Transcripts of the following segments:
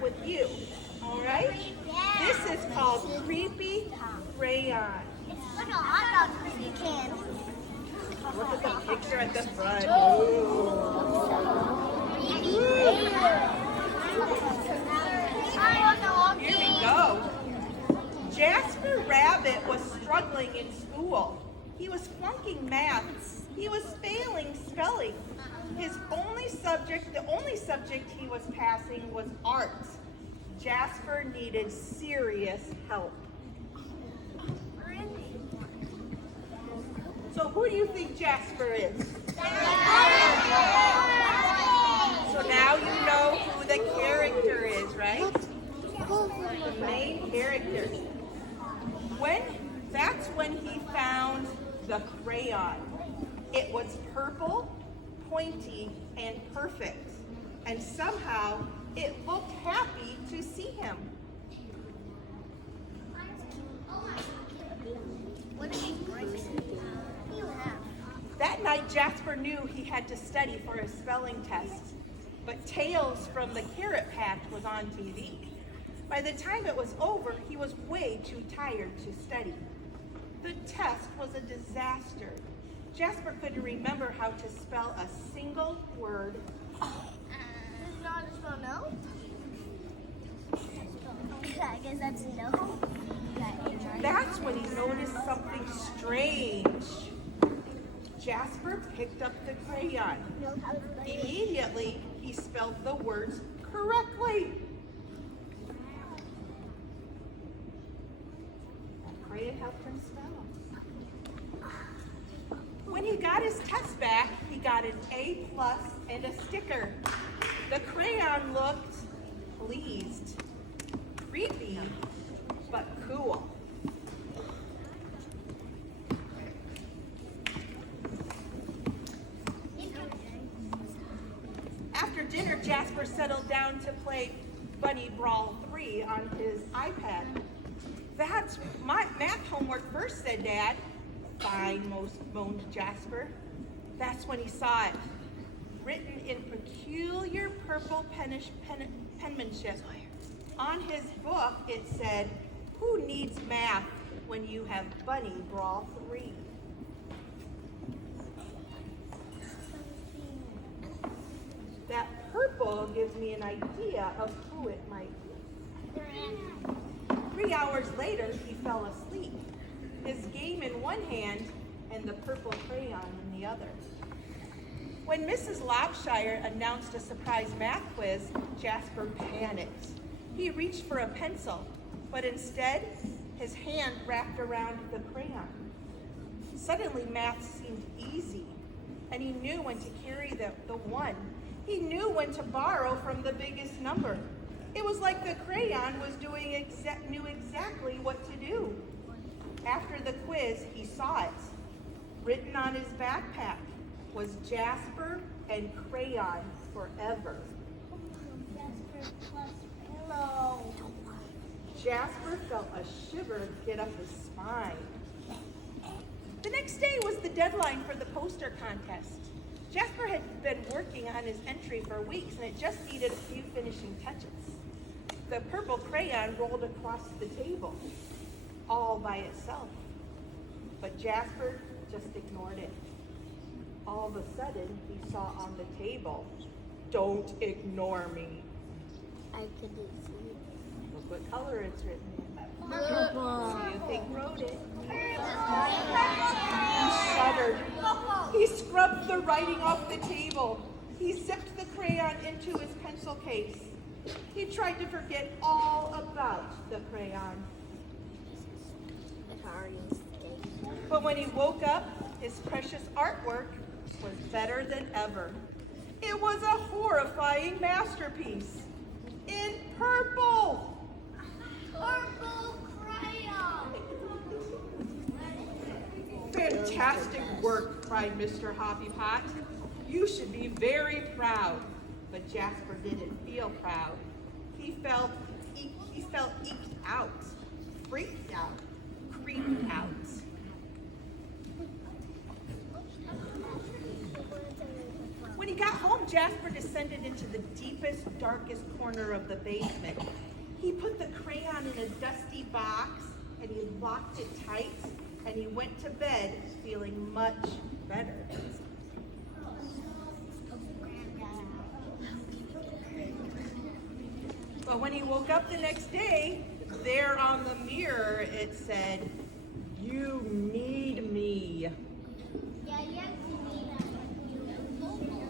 with you. All right? This is called Creepy Crayon. It's like a hot dog can. Look at the picture at the front. Here we go. Jasper Rabbit was struggling in school. He was flunking math. He was failing spelling. The only subject he was passing was art. Jasper needed serious help. So who do you think Jasper is? So now you know who the character is, right? The main character. That's when he found the crayon. It was purple, pointy, and perfect. And somehow it looked happy to see him. That night, Jasper knew he had to study for his spelling test. But Tales from the Carrot Patch was on TV. By the time it was over, he was way too tired to study. The test was a disaster. Jasper couldn't remember how to spell a single word. Does it not spell no? I guess that's no. That's when he noticed something strange. Jasper picked up the crayon. Immediately, he spelled the words correctly. The crayon helped him spell. When he got his test back, he got an A+ and a sticker. The crayon looked pleased, creepy, but cool. After dinner, Jasper settled down to play Bunny Brawl 3 on his iPad. That's my math homework first, said Dad. Fine, moaned Jasper. That's when he saw it. Written in peculiar purple penmanship. On his book, it said, "Who needs math when you have Bunny Brawl 3? That purple gives me an idea of who it might be. 3 hours later, he fell asleep, his game in one hand and the purple crayon in the other. When Mrs. Lobshire announced a surprise math quiz, Jasper panicked. He reached for a pencil, but instead, his hand wrapped around the crayon. Suddenly, math seemed easy, and he knew when to carry the one. He knew when to borrow from the biggest number. It was like the crayon was knew exactly what to do. After the quiz, he saw it. Written on his backpack was Jasper and crayon forever. Jasper felt a shiver get up his spine. The next day was the deadline for the poster contest. Jasper had been working on his entry for weeks and it just needed a few finishing touches. The purple crayon rolled across the table, all by itself. But Jasper just ignored it. All of a sudden, he saw on the table, "Don't ignore me." I couldn't see. Look what color it's written in. Purple. Who do you think wrote it? He shuddered. He scrubbed the writing off the table. He zipped the crayon into his pencil case. He tried to forget all about the crayon. But when he woke up, his precious artwork was better than ever. It was a horrifying masterpiece in purple. Purple crayon. Fantastic work, cried Mr. Hoppypot. You should be very proud. But Jasper didn't feel proud. He felt eked out, freaked out, creeped out. When he got home, Jasper descended into the deepest, darkest corner of the basement. He put the crayon in a dusty box, and he locked it tight, and he went to bed feeling much better. But when he woke up the next day, there on the mirror it said, "You need me."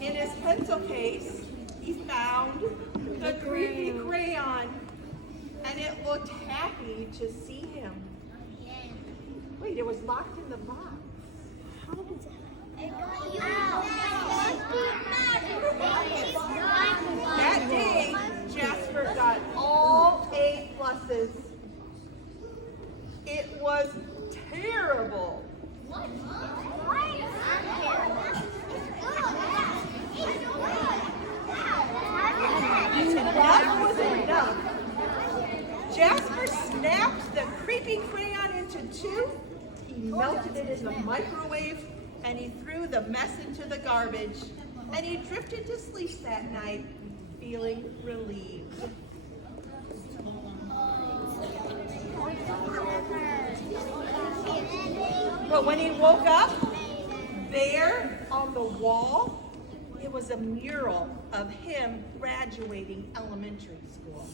In his pencil case, he found the creepy crayon, and it looked happy to see him. Wait, it was locked in the box. That day, Jasper got all A pluses. It was terrible. That wasn't enough. Jasper snapped the creepy crayon into two. He melted it in the microwave, and he threw the mess into the garbage. And he drifted to sleep that night, feeling relieved. But when he woke up, there on the wall, it was a mural of him graduating elementary school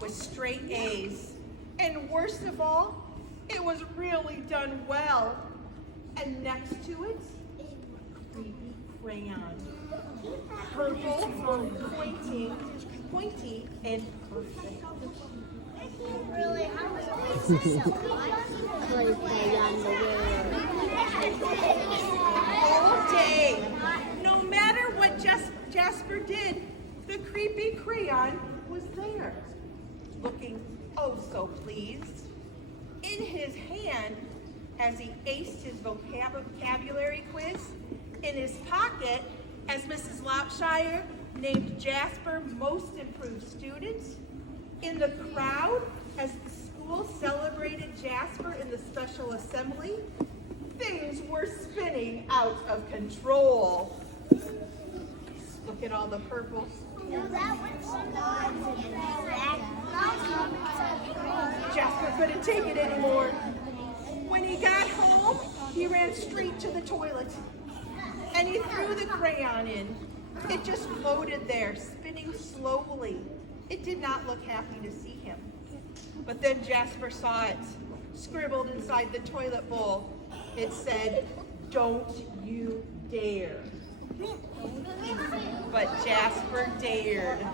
with straight A's. And worst of all, it was really done well. And next to it, creepy crayon. Purple, pointy, and perfect. Really, how was it so All day, no matter what Jasper did, the creepy crayon was there, looking oh so pleased. In his hand, as he aced his vocabulary quiz, in his pocket, as Mrs. Loutshire named Jasper Most Improved Student, in the crowd, as the school celebrated Jasper in the special assembly, things were spinning out of control. Look at all the purple. Jasper couldn't take it anymore. When he got home, he ran straight to the toilet, and he threw the crayon in. It just floated there, spinning slowly. It did not look happy to see him. But then Jasper saw it, scribbled inside the toilet bowl. It said, "Don't you dare." But Jasper dared.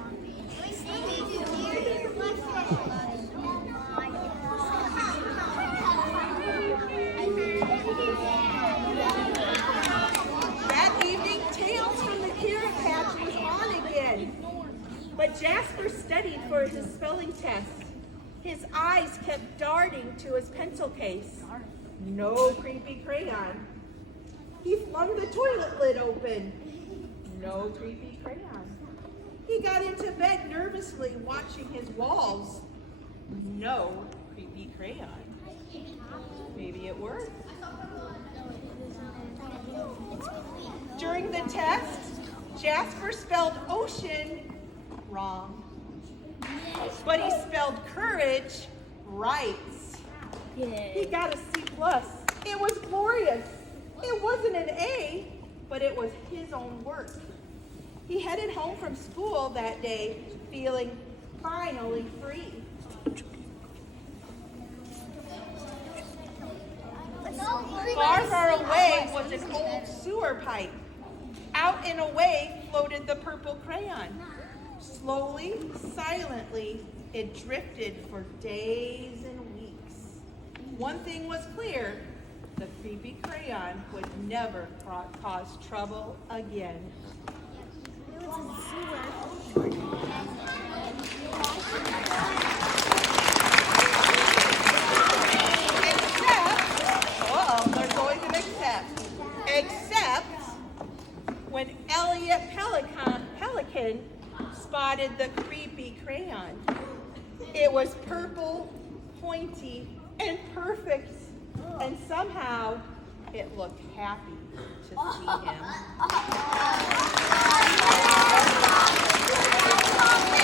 That evening, Tales from the Carrot Patch was on again. But Jasper studied for his spelling test. His eyes kept darting to his pencil case. No creepy crayon. He flung the toilet lid open. No creepy crayon. He got into bed nervously, watching his walls. No creepy crayon. Maybe it worked. During the test, Jasper spelled ocean wrong. But he spelled courage right. He got a C+. It was glorious. It wasn't an A, but it was his own work. He headed home from school that day feeling finally free. Far, far away was an old sewer pipe. Out and away floated the purple crayon. Slowly, silently, it drifted for days and weeks. One thing was clear, the creepy crayon would never cause trouble again. There's always an except. Except when Elliot Pelican spotted the creepy crayon. It was purple, pointy, and perfect. And somehow it looked happy to see him. That's